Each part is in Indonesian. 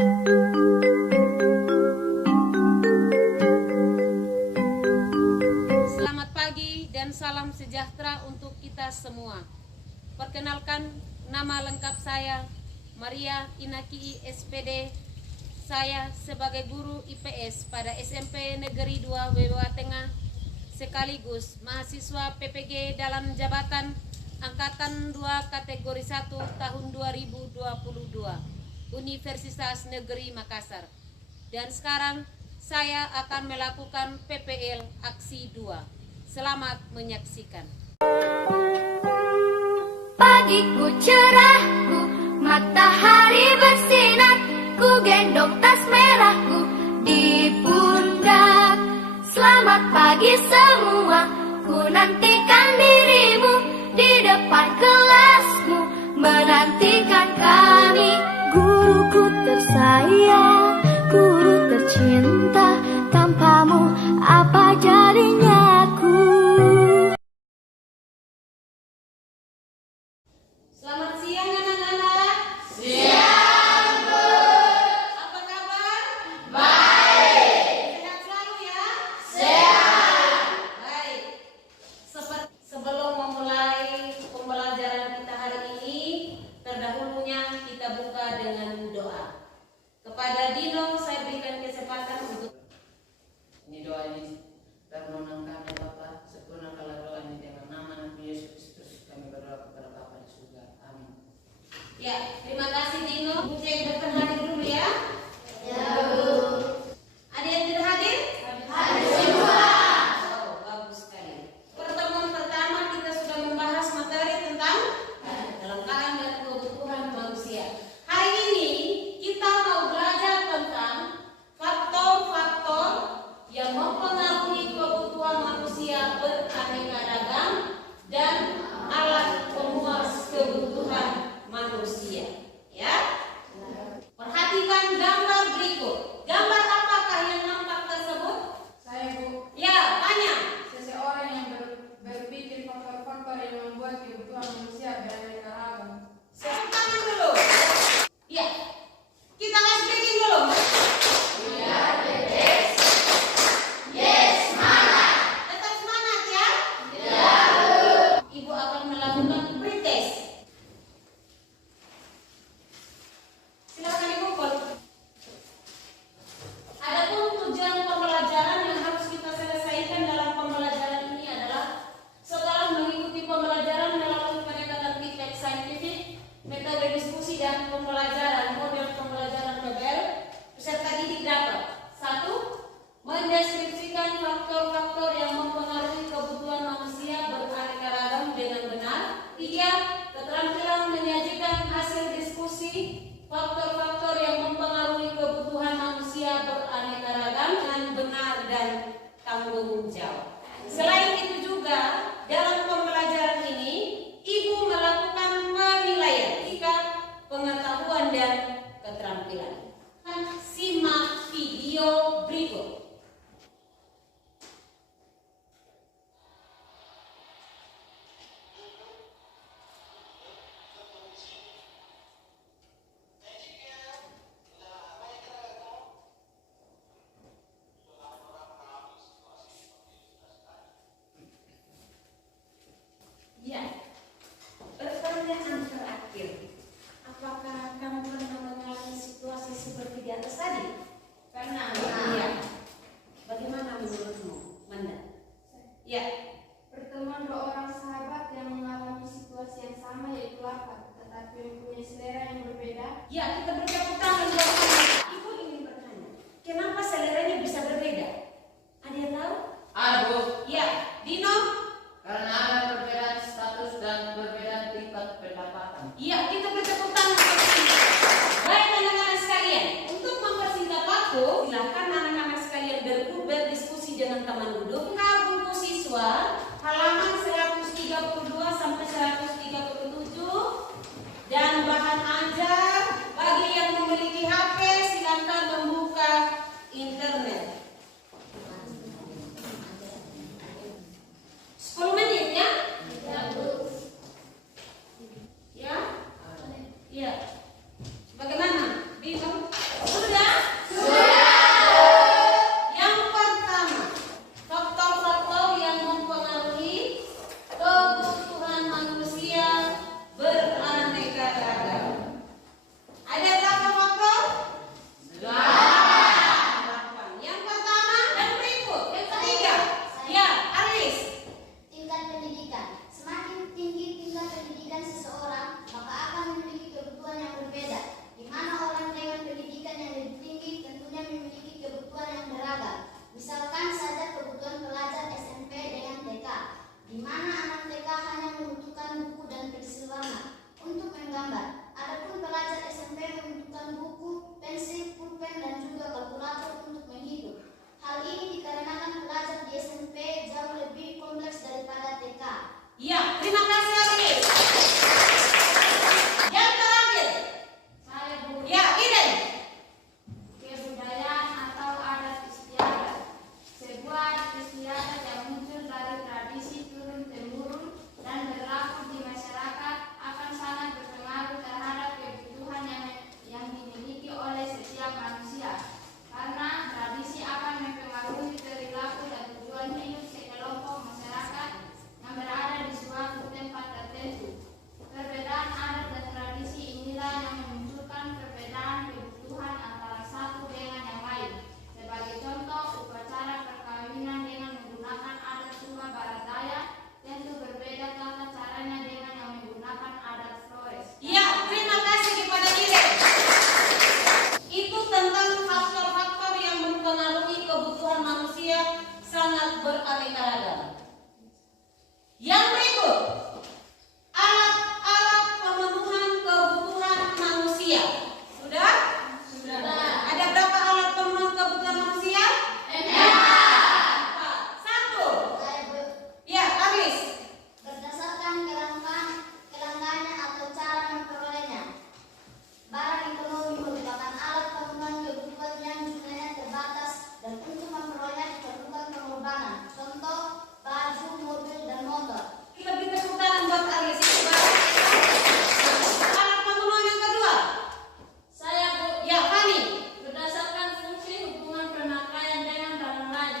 Selamat pagi dan salam sejahtera untuk kita semua. Perkenalkan, nama lengkap saya Maria Inaki SPD. Saya sebagai guru IPS pada SMP Negeri 2 Wewa Tengah, sekaligus mahasiswa PPG dalam jabatan Angkatan 2 kategori 1 tahun 2022 Universitas Negeri Makassar. Dan sekarang saya akan melakukan PPL Aksi 2. Selamat menyaksikan. Pagiku cerahku, matahari bersinar, ku gendong tas merahku di pundak. Selamat pagi semua, ku nantikan dirimu di depan kelasmu, menantikan kami. Guruku tersayang, guru tercinta, tanpamu apa jadinya aku? Selamat siang anak-anak. Siang, Bu. Apa kabar? Baik. Sehat selalu ya? Sehat. Baik. Sebelum memulai pembelajaran kita hari ini, terdahulunya kita buka dengan doa. Kepada Dino saya berikan kesempatan untuk ini doa ini permohonan kami Bapa, sempurnakanlah doa ini dengan nama Nabi Yesus Kristus, kami berdoa kepada Bapa di surga. Amin. ya, terima kasih Dino. Bu Cek datang hadir dulu ya. Ya, Bu. Ada yang tidak hadir? Hadir semua. Oh, bagus sekali. Pertemuan pertama kita sudah membahas materi tentang kelangkaan dan kebutuhan manusia. Hari ini kita mau belajar tentang faktor-faktor yang mempengaruhi kebutuhan manusia beraneka ragam dan alat pemuas kebutuhan manusia. Ya. Perhatikan gambar berikut. Gambar apakah yang nampak tersebut? Saya, Bu, Ya, tanya. seseorang yang berpikir faktor-faktor yang membuat kebutuhan manusia beraneka ragam. Tepuk tangan dulu. Ya. Kita lihat breaking dulu. Tetap semangat ya. Ibu akan melakukan pretest. Silakan Ibu. Adapun tujuan pembelajaran yang harus kita selesaikan dalam pembelajaran ini adalah setelah mengikuti pembelajaran melalui pendekatan feedback saintifik, metode diskusi dan pembelajaran model pembelajaran PBL, peserta didik dapat: 1. Mendeskripsikan faktor-faktor yang mempengaruhi kebutuhan manusia beraneka ragam dengan benar. 3. Keterampilan menyajikan hasil diskusi faktor-faktor yang mempengaruhi kebutuhan manusia beraneka ragam dengan benar dan tanggung jawab. Selain itu juga dalam pembelajaran ini Ibu melakukan penilaian tingkat pengetahuan dan keterampilan. Simak video berikut. Ya, pertanyaan terakhir. Apakah kamu pernah mengalami situasi seperti di atas tadi? Pernah. Iya. Bagaimana menurutmu, Manda? Ya. Pertemuan dua orang sahabat yang mengalami situasi yang sama, yaitu lapar, tetapi mempunyai selera yang berbeda. Ya, kita bertepuk tangan buat Anda. Ibu ingin bertanya, kenapa seleranya bisa berbeda? Ada yang tahu? Ada, Bu. Ya, Dino? Karena ada perbedaan status dan perbedaan tingkat pendapatan. Iya, kita bertepuk tangan. Baik anak-anak sekalian, untuk mempersiapkan sangat beraneka ragam. Yang berikut, alat-alat pemenuhan kebutuhan manusia. Sudah? Ada berapa alat pemenuhan kebutuhan manusia? 4. 1. Ya, Aris. Berdasarkan kelangkaannya atau cara memperolehnya. Barang ekonomi merupakan alat pemenuhan kebutuhan yang jumlahnya terbatas dan untuk memperolehnya diperlukan pengorbanan. Contoh, baju, mobil, dan motor. Kita beri tepuk tangan buat Aris. Itu baru. Alat pemenuhan yang kedua. Saya, Bu. Ya, Fani. Berdasarkan fungsi hubungan pemakaian dengan barang lain.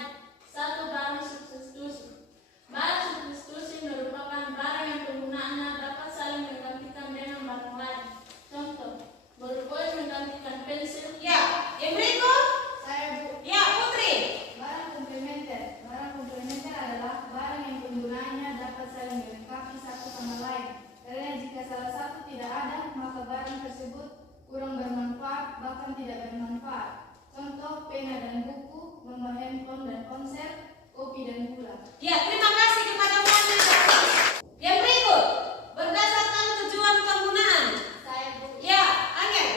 1. Barang substitusi. Barang substitusi merupakan barang yang penggunaannya dapat saling menggantikan dengan barang lain. Contoh, bolpoin menggantikan pensil. Ya, yang berikut. Saya, Bu. Ya, Putri. Barang komplementer. Barang komplementer adalah barang yang penggunaannya dapat saling melengkapi satu sama lain. Karena jika salah satu tidak ada, maka barang tersebut kurang bermanfaat, bahkan tidak bermanfaat. Contoh, pena dan buku, nomor handphone dan ponsel, kopi dan gula. Ya, terima kasih kepada Fani. Yang berikut. Berdasarkan tujuan penggunaan. Saya, Bu. Ya, Angel.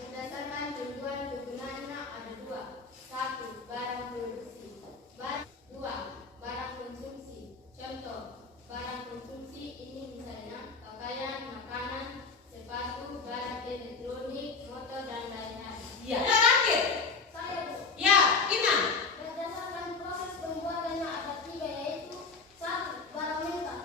Berdasarkan tujuan kegunaannya ada 2. 1. Barang produksi. 2. Barang konsumsi. Contoh, barang konsumsi ini misalnya pakaian, makanan, sepatu, barang elektronik, motor, dan lain-lain. Ya, terakhir. Saya, Bu. Ya, Ina. Berdasarkan proses pembuatannya ada 3, yaitu 1. Barang mentah.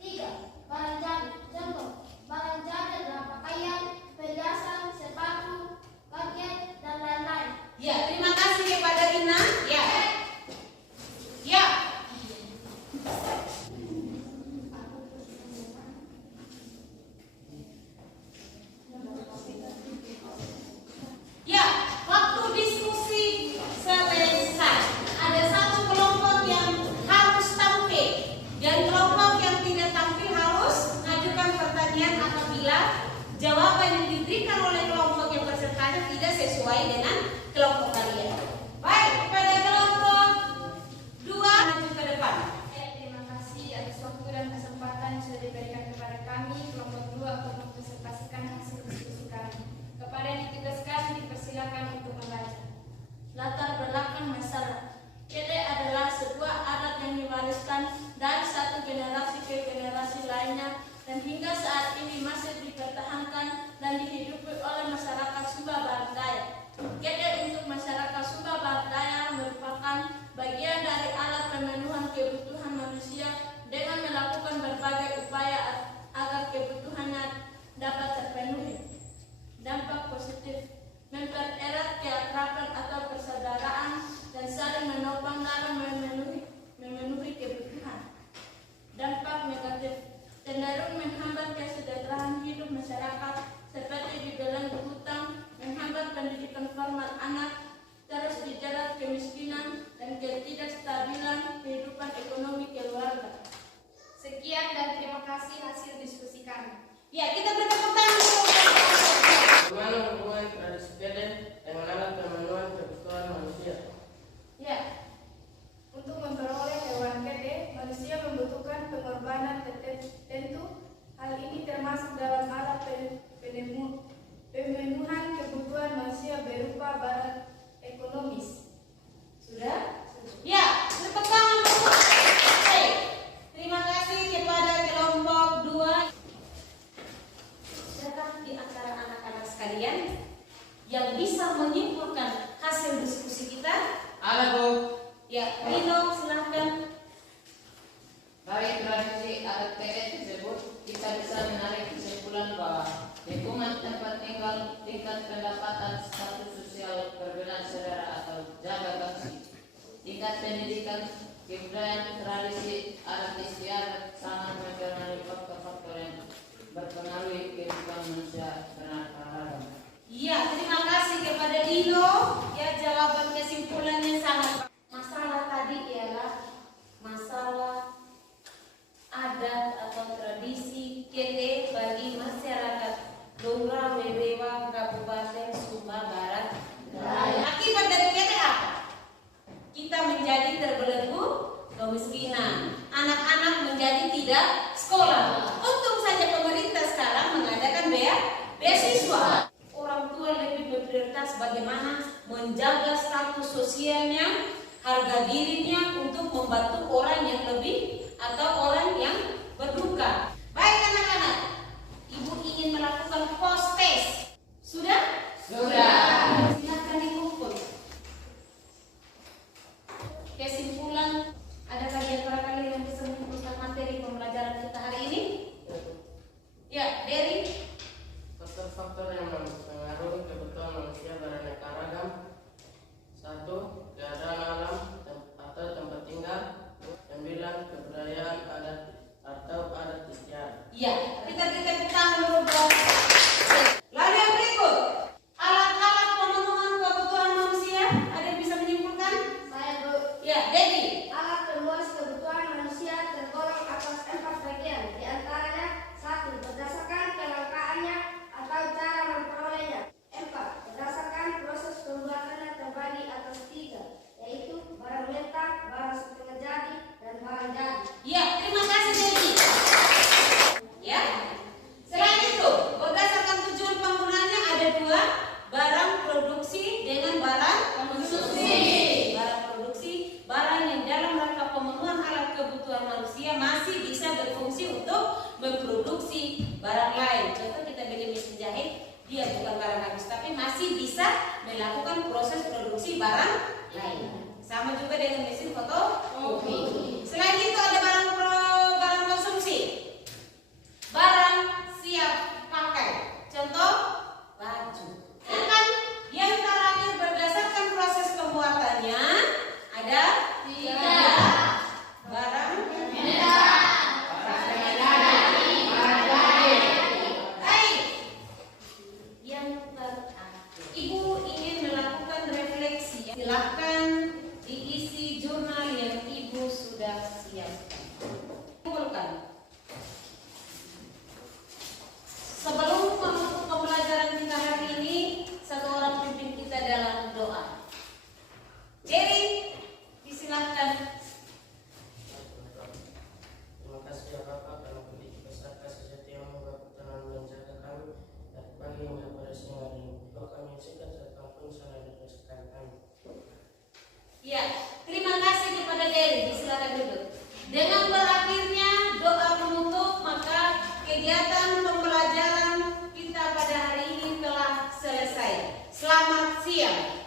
3. Barang jadi. Contoh, barang jadi adalah pakaian, perhiasan, sepatu, gadget, dan lain-lain. Ya, terima kasih kepada Ina. Ya. Ya. Ya, waktu diskusi selesai. Ada satu kelompok yang harus tampil dan kelompok yang tidak tampil harus mengajukan pertanyaan apabila jawaban yang diberikan oleh kelompok yang pesertanya tidak sesuai dengan kelompok kalian. Baik, pada kelompok 2 maju ke depan. Terima kasih atas waktu dan kesempatan yang sudah diberikan kepada kami, kelompok 2, untuk mempresentasikan hasil diskusi kami. Kepada yang ditugaskan, dipersilakan untuk membaca. Latar belakang masalah. Kede adalah sebuah adat yang diwariskan dari satu generasi ke generasi lainnya dan hingga saat ini masih dipertahankan dan dihidupi oleh masyarakat Sumba Barat Daya. Kede untuk masyarakat Sumba Barat Daya merupakan bagian dari alat pemenuhan kebutuhan manusia dengan melakukan berbagai upaya agar kebutuhannya dapat terpenuhi. Dampak positif: mempererat keakraban atau persaudaraan dan saling menopang dalam memenuhi kebutuhan. Dampak negatif: cenderung menghambat kesejahteraan hidup masyarakat seperti dibelenggu hutang, menghambat pendidikan formal anak, terus dijerat kemiskinan dan ketidakstabilan kehidupan ekonomi keluarga. Sekian dan terima kasih hasil diskusi kami. Ya, kita beri tepuk tangan. Bagaimana hubungan tradisi Kede dengan alat pemenuhan kebutuhan manusia? Ya, untuk memperoleh hewan kede, manusia membutuhkan pengorbanan tertentu. Hal ini termasuk dalam alat pemenuhan kebutuhan manusia berupa barang ekonomis. Sudah? Ya, tepuk tangan. Baik. Terima kasih kepada kelompok 2. Siapa di antara anak-anak sekalian yang bisa menyimpulkan hasil diskusi kita? Ada, Bu. Ya, Nino, silahkan. Dari tradisi adat Kede tersebut, kita bisa menarik kesimpulan bahwa lingkungan tempat tinggal, tingkat pendapatan, status sosial, perbedaan saudara atau jaga kasih, tingkat pendidikan, kebudayaan, tradisi, adat istiadat sangat mempengaruhi faktor-faktor yang berpengaruh kehidupan manusia beragam. Iya, terima kasih kepada Nino. Ya, jawaban kesimpulannya sangat. Masalah tadi ialah masalah adat atau tradisi Kede bagi masyarakat Lura Wedewa Kabupaten Sumba Barat Daya. Akibat dari Kede apa? Kita menjadi terbelenggu bagaimana menjaga status sosialnya, harga dirinya untuk membantu orang yang lebih atau orang yang berduka. Baik anak-anak, Ibu ingin melakukan post test. Sudah? Sudah. Silakan dikumpul. Kesimpulan, adakah di antara kalian yang bisa menyimpulkan materi pembelajaran kita hari ini? Ya, Dery. Faktor-faktor yang mempengaruhi kebutuhan manusia beraneka ragam. 1. Keadaan alam atau tempat tinggal. 9. Kebudayaan adat atau adat istiadat. Ya, kita tepuk tangan dulu bro. Lalu yang berikut, alat-alat pemenuhan kebutuhan manusia. Ada yang bisa menyimpulkan? Saya, Bu. Ya, Dedi. Alat peluas kebutuhan manusia tergolong atas 4 bagian. Di antaranya 1. Berdasarkan kelangkaannya atau cara memperolehnya. 4. Berdasarkan proses pembuatannya terbagi atas 3, yaitu barang mentah, barang setengah jadi, dan barang jadi. Ya, terima kasih Dedi. Ya. Selain itu, berdasarkan tujuan penggunaannya ada 2, barang produksi dengan barang konsumsi. Barang produksi, barang yang dalam rangka pemenuhan alat kebutuhan manusia masih bisa berfungsi untuk memproduksi barang lain. Contoh kita beli mesin jahit, dia bukan barang habis tapi masih bisa melakukan proses produksi barang lain. Sama juga dengan mesin fotokopi. Selain itu ada barang konsumsi. Barang siap pakai. Contoh baju. Dan yang terakhir berdasarkan proses pembuatannya ada 3 barang baik. Yang terakhir, Ibu ingin melakukan refleksi. Silakan diisi jurnal yang Ibu sudah siapkan. Kumpulkan. Sebelum menutup pembelajaran kita hari ini, satu orang pimpin kita dalam doa. Jerry, disilahkan. Terima kasih ya Bapak karena begitu besar kasih setiamu Bapak telah menjaga kami dan bagi hingga pada siang hari ini. Doa kami singkat serta pun salah dan dosakan kami. Ya, terima kasih kepada Jerry. Silakan duduk. Dengan berakhirnya doa penutup, maka kegiatan pembelajaran kita pada hari ini telah selesai. Selamat siang.